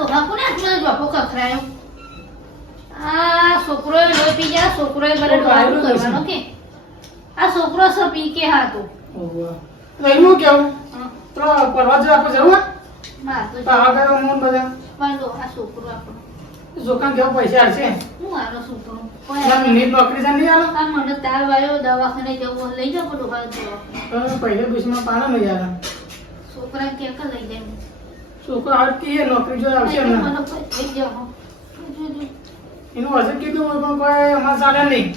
ડોહા કોને આટલો જોપો ખખરાયો? આ છોકરોએ લોહી પી ગયા, છોકરોએ બરે ડોહાનું કરવાનો કે આ છોકરો સ પી કે હાતો રહીનું કેવું તો પરવા જવા આપણે જવું માર તો પાવાગઢ મોન બધા પણ ડોહા છોકરો આપણો જોકાન કેવા પૈસા હશે હું આનો છોકરો ના નીટ નોકરી છે નહીં આલો આ મને તાવ આવ્યો દવાખાને જવું લઈ જાવ ડોહા દવાખાને પહેલે દુશ્મન પાના નહીં આલા છોકરા કે લઈ જાય છોકરો આવતી એ નોકરી જો આવશે મને ને લઈ જાવ એનું હશે કીધું હોય પણ કોઈ અમારે ચાલે નહીં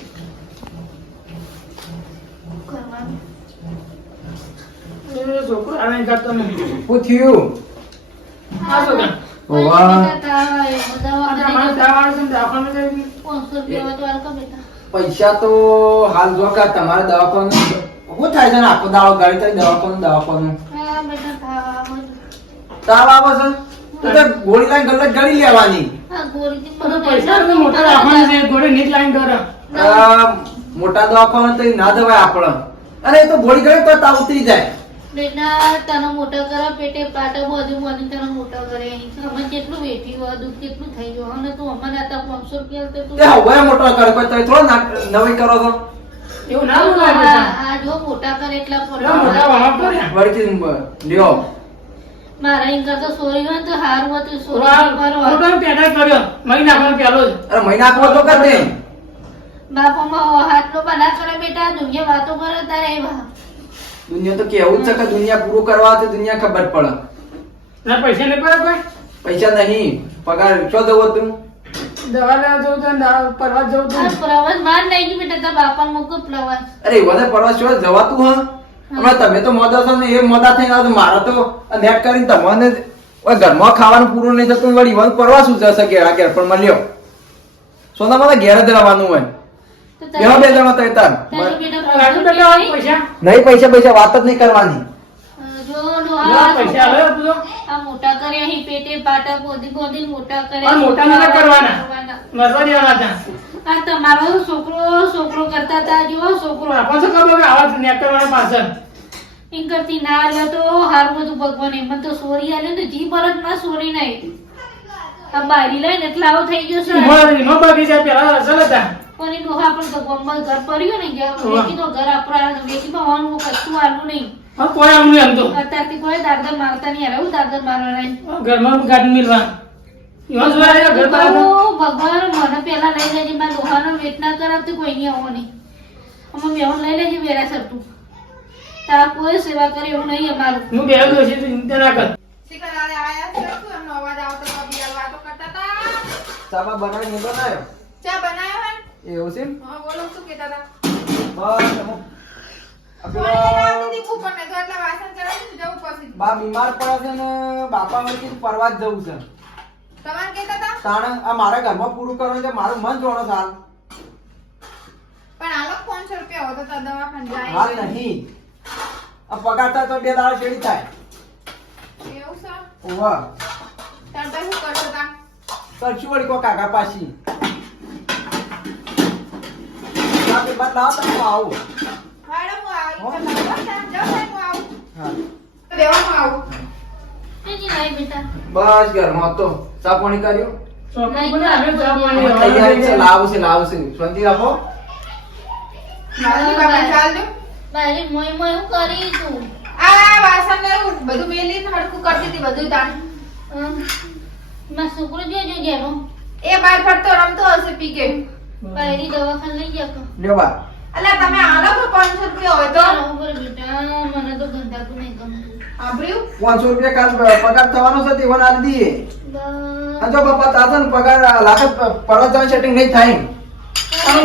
કરવાનું એ છોકરો આને કરતો નહીં શું થયું? આ છોકરા ઓવા. અમારે તાવાળો છે ને દવાખાને જઈ 500 રૂપિયા તો બેટા પૈસા તો હાલ જો કે તમારે દવાખાનું શું થાય છે ને આખો દાવો ગાડી થઈ દવાખાનું હા બેટા ખાવા તાવ આવે છે તો તે ગોળી લાઈન ગલત ગળી લેવાની. હા ગોળીથી તો પૈસા તો મોટા રાખવાના છે ગોળે નીટ લાઈન કરો આ મોટા દવાખાનું તો ના દવાય આપણે. અરે એ તો ગોળી ગળી તો તાવ ઉતરી જાય. બેટા તને મોટા કરે પેટે પાટા બધું મને તને મોટા કરે અમે કેટલું વેઠી હોય દુઃખ કેટલું થઈ ગયું અને તું અમારે આતા 500 રૂપિયા તો તું તે હવે મોટો કરે કોઈ તો થોડો નવી કરો છો. એવું ના બોલાય બેટા આ જો મોટા કરે એટલા એટલા મોટા વાળા કર્યા વળીથી લ્યો. મારા એમ કરતા સોરી હોય ને તો હારું હતું સોરી મોટો પેદા કર્યો મહિના પણ પેલો જ અરે મહિના આપો તો કર દે. બાપામાં હાથનો બના કરે બેટા દુનિયા વાતો કરે તારે એવા દુનિયા તો કેવું જ છે કે દુનિયા પૂરું કરવા તો દુનિયા ખબર પડે. ના પૈસા નહીં પડે કોઈ પૈસા નહીં પગાર શું દઉં તું? દવા લેવા જવું તો પરવા જવું તો આ પ્રવાસ માર નહીં ગઈ બેટા તારા બાપા મોકો પ્રવાસ અરે વધારે પડવા શું જવાતું હ હમણાં તમે તો મોદા છો ને એ મોદા થઈને આવે તો મારા તો નેટ કરીને તમને ઓય ઘરમાં ખાવાનું પૂરું નહીં થતું વળી વન પરવા શું જશે ઘેરા ઘેર પણ મળ્યો સોના મને ઘેર જ રહેવાનું હોય તો બેહો બે જણા તો તાર તારી બેટા રાજુ બેટા વાળી પૈસા નહીં પૈસા વાત જ નહીં કરવાની. જો લા પૈસા આવે પૂરો આ મોટા કરે અહીં પેટે પાટા બોધી મોટા કરે આ મોટા નતા કરવાના મરવા દેવાના હતા આ તમારો છોકરો કરતા હતા જો છોકરો આપો છો ખબર કે આવા નેટ કરવાના પાછળ એમ કરતી ના આલ્યો તો હારું બધું ભગવાન એમ તો સોરી આલ્યો ને જી પરત માં સોરી નહીં આ બારી લઈને એટલે આવો થઈ ગયો છે નો બાકી જાય પેલા અસલ હતા કોની ડોહા પણ તો ગમમાં ઘર પડ્યો ને વેચી તો ઘર આપણા વેચીમાં હોવાનું કશું આલું નહીં હા કોઈ આમ નહીં આમ તો અત્યારથી કોઈ દાદર મારતા નહીં હારે હું દાદર મારવાના ઘરમાં ગાડી મિલવા ઈવન જોયા ઘર પર ભગવાન મને પેલા લઈ લેજે મારા ડોહાનો વેટ ના કરાવતી કોઈ નહીં આવો નહીં અમે મેહુન લઈ લેજે વેરા સરતું તારા કોઈ સેવા કરે એવું નહીં અમારું હું બેહો દોશી તું ચિંતા ના કર શિખરલાલે આયા છે શું એમનો અવાજ આવતો તો બિયાર વાતો કરતા હતા ચાબા બનાવી નહીં બનાવ્યો ચા બનાવ્યો હે એવું છે? હા બોલો શું કહેતા હતા બસ કોઈને ના દીધી કુપન ને તો એટલે વાસણ ચડાવી જવું પછી બા બીમાર પડે છે ને બાપા વળકી પરવા જ જવું છે. તમારે કહેતા હતા તાણે આ મારા ઘરમાં પૂરું કરવાનું છે મારું મન જોડો હાલ પણ આલો 500 રૂપિયા હોતો તો દવાખાને હાલ જાય નહીં આ પગાર થાય તો 2 દાડા શેડી થાય. એવું છે ઓવા તાર તો શું કરતો હતા કરશું વળી કો કાકા પાછી બાદ લાવ તો હું આવું. હાડો હું આવી જાવ સાહેબ હું આવું હા દેવાનું આવું એની લાઈ બેટા બસ ઘરમાં તો ચા પાણી કર્યું શોપિંગ પર આવે ચા પાણી તૈયારી છે લાવશે શાંતિ રાખો. મારી બાબા ચાલજો મારી મોય મોય હું કરી તું આ વાસણ ને બધું મેલીને હડકું કરતી હતી બધું તાણ મારો છોકરો જોજો ગેલો એ બાર ફરતો રમતો હશે પીકે પહેરી દવાખાને લઈ જા લ્યો બા અલ્યા તમે આલો તો 500 રૂપિયા હોય તો ઉપર બેટા મને તો ગંધાતું નહીં ગમતું આભર્યું 500 રૂપિયા કાલ પગાર થવાનો છે તે વન આલી દઈએ. બસ. અને જો બાપા તાતો ને પગાર લાખ પરવા જવાનું સેટિંગ નહીં થાય.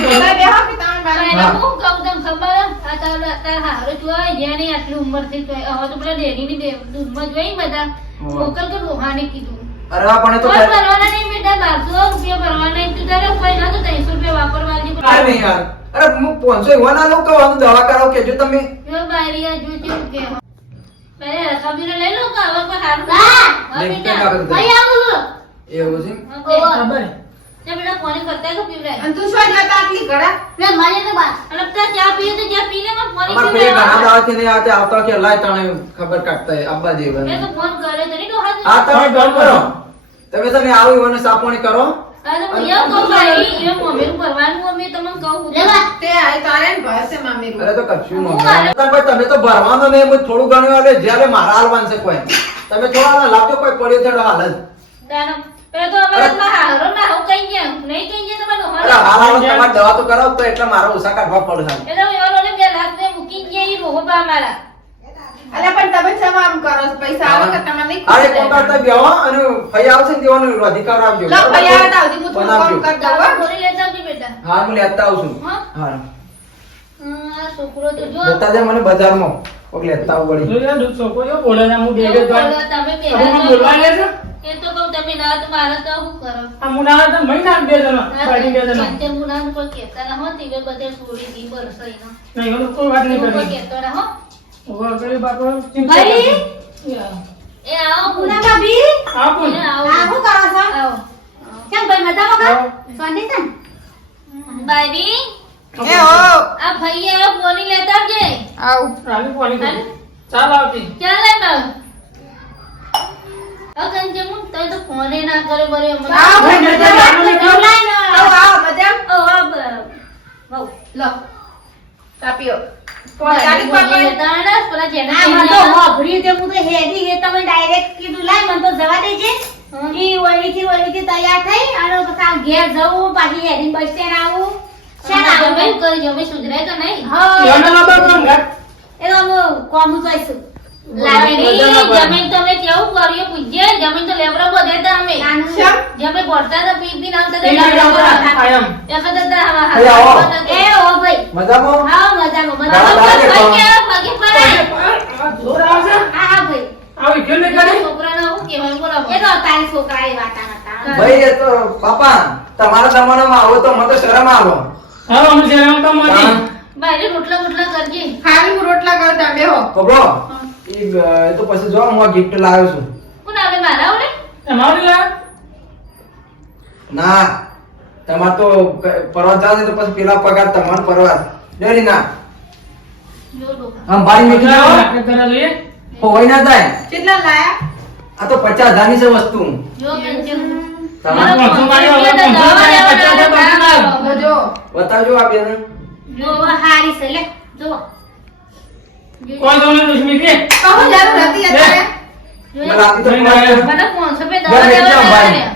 પેલા બેહો કે તમે પણ મારા એને હું કહું તને ખબર આ તાર હારો જોઈ જેની આટલી ઉંમર થઈ તો હવે તો પેલા ડેરીની દૂધમાં જોઈ બધા મોકલ કે રોહાને કીધું અરે આ પણ એ તો કોઈ ભરવાના નહીં બેટા 1200 રૂપિયા ભરવાના નહીં તું તારે કોઈ ના તો 300 રૂપિયા વાપરવા દે અરે નહીં યાર અરે હું 500 એવા ના લઉં કે આનું દવા કરાવો કે જો તમે જો બારીયા જોજો કે પહેલે કબીર લઈ લો કે હવે કોઈ હારું હા નહીં, બેટા ક્યાં કાગળ ભાઈ આવું એવું છે ખબર તે બેટા કોને કરતા કે પીવરાય અને તું શું જતા આટલી ઘડા લે મારે તો બસ અને તા ચા પીએ તો ચા પીને માં ફોન અમાર પેલી ઘણા દાવાથી નહીં આવતા કે લાય તાણે ખબર કાઢતા હે, આબા દે મેં તો ફોન કર્યો તો નહીં તો હા તમે ગમ કરો તમે આવો ઈવોને સાપોણી કરો અરે હું એમ કહું ભાઈ એમ મમ્મીનું ભરવાનું અમે તમને કહું તે આય તારે ને ભરશે મામીરું. અરે તો કશું મમ્મી તમે તો ભરવાનો ને એમ જ થોડું ઘણું આલે જ્યારે મારા હાલવાનું છે કોઈ તમે થોડા લાવજો કોઈ પડ્યો છેડો હાલ જ દાનમ પેલા તો અમારા હારો ના હું કઈ ગયા નહીં કઈ ગયા તમારો અરે હાલ તમારે દવા તો કરાવ તો એટલે મારા ઓછા કાઢવા પડે એટલે એવાને 2 લાખ ને બુકિંગ ગયા ઈ રોહબા મારા અલ્યા પણ તમે શેમ આમ કરો છો? પૈસા આવે કે તમને નહીં અરે ખબર કોણ કરતા બેહો અને ફઈ આવશે ને તેવાનો અધિકાર આપજો લો ભાઈ આવે તો આવતી હું થોડું બનાવજો. કામ કરી દઉં હો. બોલી લેતા આવજો બેટા હા હું લેતા આવું છું હા? હા આ છોકરો તો જો લેતા જાય મને બજારમાં કોક લેતા આવું વળી જોયા દૂધ છોકરો જો બોલે ને હું બેગે એવું તો બોલો તમે હું પેલા બોલવા લે છે એ તો કહું તમે ના તો મારે તો શું કરો આ મુના તો મહિના બે જણા બાડી બે જણા પંચર મુનાનું કોઈ કહેતા ના હોતી કે બધે છોડી દી બરસાઈનો નહીં હવે કોઈ વાત નહીં કોઈ કરી કહેતો ના હો હવે ગરીબ બાપો ભાઈ એ આવો પૂના ભાભી આ કોણ એ આવો આ શું કરો છો આવો કેમ ભાઈ મજામાં આવો. છો શાંતિ છે ને? બારી એ હો આ ભાઈ આવો બોલી લેતા આવજે આવ રાની પાણી કરી ચાલ આવતી ચાલ લે બાવ અગન જે મું તો ફોને ના કરે બરે મને આવ ભાઈ ભાઈ, મજા ભાઈ, આવ ભાઈ, આવ મજા ઓ આ બહુ લો તાપીઓ બોલી પાણી લેતા આવે ને પેલા જેને આ મને તો હોભળ્યું તે હું તો હેડી હે તમે ડાયરેક્ટ કીધું લાય મને તો જવા દેજે ઈ ઓલીથી તૈયાર થઈ અને પછી આ ઘેર જવું પાછી હેડી બસ સ્ટેન્ડ આવું શેના જમે આવું કરી જમે સુધરાય તો નહીં હા યોના નો તો કોણ ઘાટ એ તો હું કોમું જોઈશું લાગણી જમીન તમે કેવું કર્યું પૂછજે જમીન તો લેબરો બધે તા અમે નાનું શ્યામ જમે પડતા તો પી પી નાખતા તો એના લેબરો કરતા હતા. આયમ એકાદ જ દાવા ભાઈ આવો. એ ઓ ભાઈ મજામાં હા મજામાં દાદા, મજામાં દાદા. પગે પડાય આ જોર આવશે હા હા ભાઈ આવી કેમ ને કરી છોકરાને હું કહેવાય બોલો એ તો તારી છોકરા એ વાતા હતા ભાઈ એ તો બાપા તમારા જમાનામાં આવો તો મને તો શરમ આવો હવે અમે શેરામ તો મળી બાયરે રોટલા બોટલા કરજે ખાલી હું રોટલા કરતા બેહો ખબરો એ તો પછી જો હું આ ગિફ્ટ લાવ્યો છું કોણ આવે મારા ઓલે તમારી લા ના તમાર તો પરવા જાવ તો પછી પેલા પગાર તમાર પરવા ડરી ના જો ડોકા આમ બારી મેકી કરા જાઓ જોઈએ હોય ના થાય કેટલા લાયા આ તો 50,000 ની છે વસ્તુ જો કંચન તમારે મારા પાંચસો માર્યો, હવે પાંચસો માર્યા, 50,000 બાકી ના. લો જો બતાવજો આ બેન જો હારી છે લે જો કોઈ જોને દુશ્મની કે કહું જરૂર હતી અત્યારે મને આપી તો નહીં, નહીં. મને 500 પે યાર, દવા એટલે દેવા અંબાણી. આવ્યા.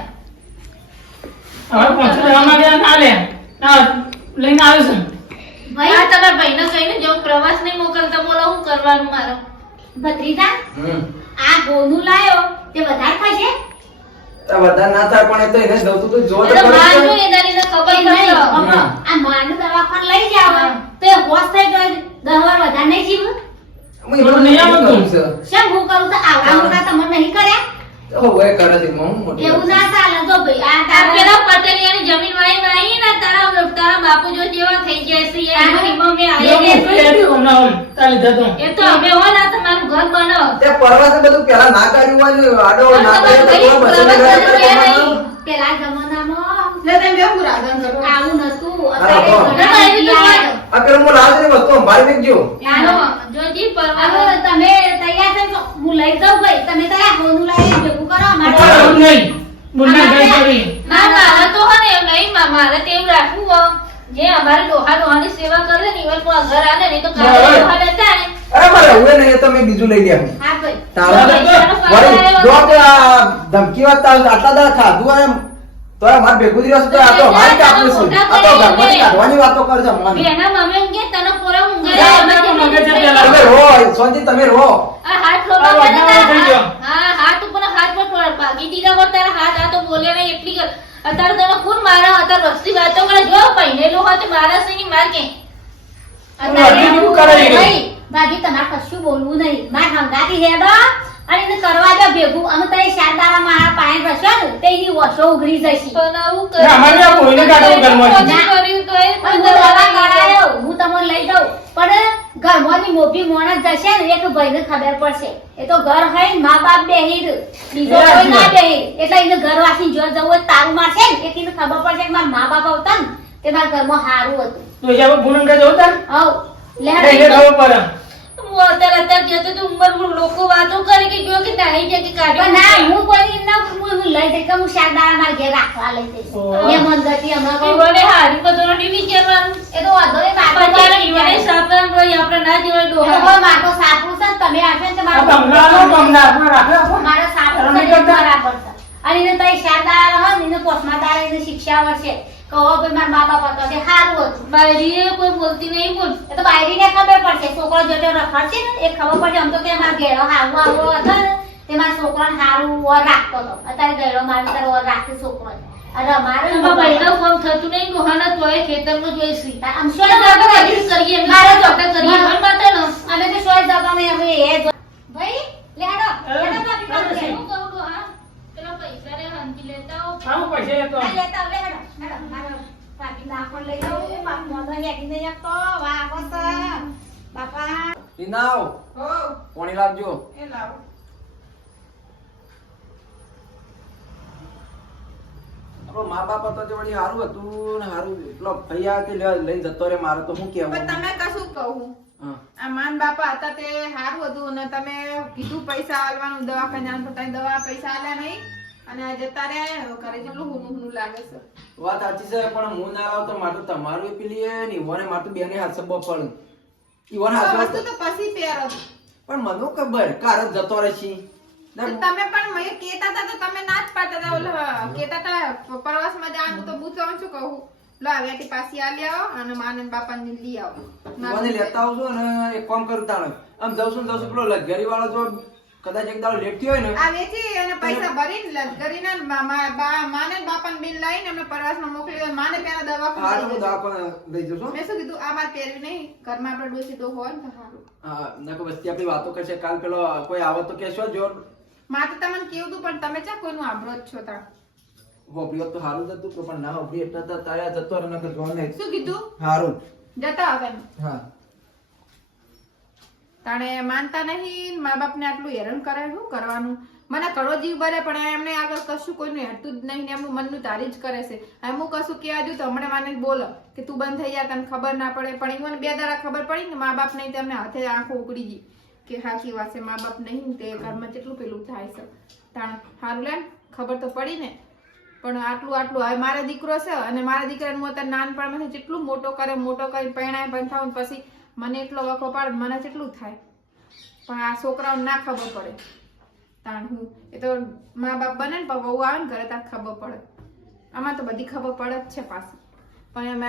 હવે પાંચસો લેવામાં ગયા ના લે ના લઈને આવ્યો છું ભાઈ આ તમારા ભાઈને કહીને જો પ્રવાસ નહીં મોકલતા બોલો શું કરવાનું મારો ભત્રીજા હમ આ ગોનું લાયો તે વધારે થશે તો બધા ના થાય પણ એ તો એને દઉં તો જો તો એટલે ખરી માનજો છે. એનાની તો ખબર એ નહીં, નથી. બાપા, આ માનું દવાખાને લઈ જાવ તો એ હોશ થઈ ગયો 10 વાર વધારે નહીં જીવું હું એમાં નહીં આવતું છે શેમ હું કરું તો આવડા મોટા તમને નહીં કર્યા તો હોય કરે છે હું મોટી એવું ના ચાલે જો ભાઈ આ આ તારા પેલા પટેલિયાની જમીન વાઈ ને તારા બાપુ જો જેવા થઈ જાય છે એ ગરીબમાં મેં જો આયા હું ને. રેડી હોમ ના હોમ તાલી જતો એ તો અમે હો ના તમારું ઘર બનાવો તે પરવા બધું પેલા ના કર્યું હોય ને આડો પણ ના તમારે કર્યો તો ભાઈ બસ એને પ્રવાસ ગયા કરવું તો એ નહીં. પેલા જમાનામાં લે તમે બેહો હું રાધન કરું આવું નતું હા, અત્યારે હા. ઘણા ના, એવી તો રૂપિયા વાત. આ પેલું હું લાવજો ને વસ્તુ સંભાળી મેકજો ચાલો. જોજી પરવા હવે તમે તૈયાર થઈ જાઓ. હું લઈ જાઉં ભાઈ તમે તૈયાર ગોનું લાવીને ભેગું કરો ઉપર અમારે આવું નહીં બુના ગઈ પડી ના મારે તો હો ને એમ નહીં મારે તો એવું રાખવું હો જે અમારે ડોહાની સેવા કરે ને ઈવન કોઈ ઘર આલે ને તો કાલે બરાબર. ડોહા લેતા ને અરે મારે હવે નહીં તો મેં બીજું લઈ લેવું હા ભાઈ તારા વળી જો કે આ ધમકી વાત આટલા દાડા ખાધું એમ તો મારે ભેગું રહ્યો છે તો આ તો મારી કાપલું છું આ તો ઘરમાંથી કાઢવાની વાતો કરે છે મને બેના મમ્મી એમ કે તને પોરા ઊંઘે ના, ના, તો મગજ જ પેલા. તમે રહો સોનજી તમે રહો આ હાથ આ લોબા કરે વધારો થઈ ગયો. હા હાથ ઉપર હાથ પર પડ ભાગી દીધા પર તારા હાથ આ તો બોલે નહીં એટલી કર અત્યારે તને ખૂન મારા અત્યારે વસ્તી વાતો કરે જો પહેરેલો હોય તો મારા સિંહ માર કે ભાભી કેવું કરે એ? નહીં, ભાભી તમારે કશું બોલવું નહીં માર હંગાતી હેડો અને એને કરવા દો ભેગું અમે તઈ શારદારા મારા પાણી રસ્યો ને તે એની વસો ઉઘરી જશે પણ આવું ના, અમારે આ કોઈને કાઢવું ઘરમાંથી. કર્યું તો એ પણ હું દવા કરાયો હું તમને લઈ જાઉં પણ ઘરમાંથી મોભી માણસ જશે ને એક ભાઈને ખબર પડશે એ તો ઘર હોય ને મા બાપ બેહીર બીજો એ કોઈ ના સાચી બેહીર એટલે એને ઘરવાસી જો જવું હોય તારું મારશે ને એટલે એને ખબર પડશે કે મારા મા બાપ આવતા ને તે મારા ઘરમાં સારું હતું તો જાવ બુના ગઈ જોતા હવ એટલે લે ખબર પડે હું અત્યારે જતો તો ઉંમર લોકો વાતો કરે કે જો કે નાહી જાય કે પણ કાઢ્યો ના હું કોઈ ના હું લઈ લઈ જઈ કે હું શાકદાણા મારા ઘેર રાખવા લઈ જઈશ ઓહ. એ મન ગતિ હમણાં કહું. ઈવોને હારી બધોનો નહીં વિચારવાનું. એ તો વાંધો નહીં, બાપા પછી ઈવોને સાપરામ કોઈ આપણે ના જેવાય એ તો ડોહા. કોઈ માટો સાપરું છે ને તમે આવશો ને તો આ મારો બંગલાનો બંગલા રાખે આપો. મારો સાપરું તમે છે ને કરતા? બરાબર છે. અને એને તઈ શાકદાણા રહો ને એને પોસમાં દાડા એને શિક્ષા વળશે કહો ભાઈ મારા મા બાપ હતો તે સારું હતું. બાયરીએ કોઈ બોલતી નહીં બોલ. એ તો બાયરીને ખબર પડશે છોકરો જોજો રખડશે ને એ ખબર પડશે આમ તો તે મારા ઘેરો હારો આવો હતો ને તે મારા છોકરાને હારું ઓર રાખતો હતો અત્યારે ગયડો મારી તારો ઓર રાખે છોકરો અને અમારે એમાં બૈરાવ કામ થતું નહીં ડોહાના તોય ખેતરમાં જોઈશી. આમ શું તો આપણે હજી કરીએ એમ મારે ચોટા કરીએ મારે- એમ માટે ને. અમે તો સોય જતા નહીં અમે એ જો ભાઈ લેડો લેડો ભાભી હું પાસે. કહું ડોહા, પેલા પૈસા રે હંતી લેતા આવો. આવું પૈસા લેતો આ લેતા આવો, લેડો લેડો મારો ભાભી લાખો લઈ જાઉં બાપ મોઢો હેડી નહીં આપતો વાહ બસ બાપા ઈનાવ હો પાણી લાવજો. એ લાવો આપણો મા બાપ હતો તે વળી સારું હતું ને સારું એટલો ભૈયા તે લઈને જતો રે મારે તો શું પણ કેવું. તમે કશું કહું હા. આ માન બાપા હતા તે સારું હતું ને તમે કીધું પૈસા આલવાનું દવાખાના તો તમે દવા પૈસા આલ્યા નહીં અને આ જતા રહ્યા હવે ઘરે જેટલું હુનું હુનું લાગે છે વાત સાચી છે પણ હું ના આવ તો માટું તમારું એ પેલી એ ને ઈવોને માટું બેને હાથ સબો પડે ઈવોને આ હાથ વસ્તુ તો પછી પહેરો પણ મને ખબર કાર જ જતો રહે છે તો તમે પણ મને કહેતા હતા તો તમે ના જ પાડતા હતા ઓલા કહેતા હતા પ્રવાસમાં જવાનું તો હું તો શું કહું લો આવ્યાથી પાછી આલી આવો અને માનંદ બાપાને લઈ આવો ઈવોને લેતા આવજો અને એક કામ કરું તાણે આમ જઉં છું પેલો લગરી વાળો જો કદાચ એક દાડો લેટ થયો હોય ને આ વેચી અને પૈસા ભરીને કરીને માનંદ બાપાને બિલ લાવીને અમે પ્રવાસમાં મોકલી દો માને પેલા હા તો દવાખાને હું દવાખાને લઈ જઉં છું. મેં શું કીધું આ મારે પહેરવી નહીં ઘરમાં આપણે ડોસી તો હોય ને તો સારું હા નકર વસ્તી આપણી વાતો કરશે કાલ પેલો કોઈ આવે તો કહેશો જો મારે તો તમને કેવું હતું પણ તમે ચા કોઈનું આબરો જ છો તા હોભળ્યો તો સારું જ હતું પણ ના હોભળી એટલે તો તારે આ જતો રહે નકર જોવા નહીં શું કીધું સારું જતા હવે હા તાણે માનતા નહીં મા બાપને આટલું હેરાન કરે શું કરવાનું મને ઘણો જીવ ભરે પણ એમને આગળ કશું કોઈનું હેરતું જ નહીં ને એમનું મનનું તારી જ કરે છે હવે હું કશું કહેવા દઉં તો હમણાં મને બોલો કે તું બંધ થઈ જા તને ખબર ના પડે પણ એમને બે દાડા ખબર પડી ને મા બાપ નહીં તેમને હાથે આંખો ઉકળી ગઈ કે સાચી વાત છે મા બાપ નહીં તે ઘરમાં કેટલું પેલું થાય છે તાણ સારું લે ખબર તો પડી ને પણ આટલું આટલું હવે મારો દીકરો છે અને મારા દીકરાને હું અત્યારે નાનપણમાંથી જેટલું મોટો કરી પરણાય પણ થાવ પછી મને એટલો વખો પાડ મને કેટલું થાય પણ આ છોકરાઓને ના ખબર પડે તાણ હું એ તો મા બાપ બને ને પણ વહુ આવે ને ઘરે તાર ખબર પડે આમાં તો બધી ખબર પડે જ છે પાછી પણ એમ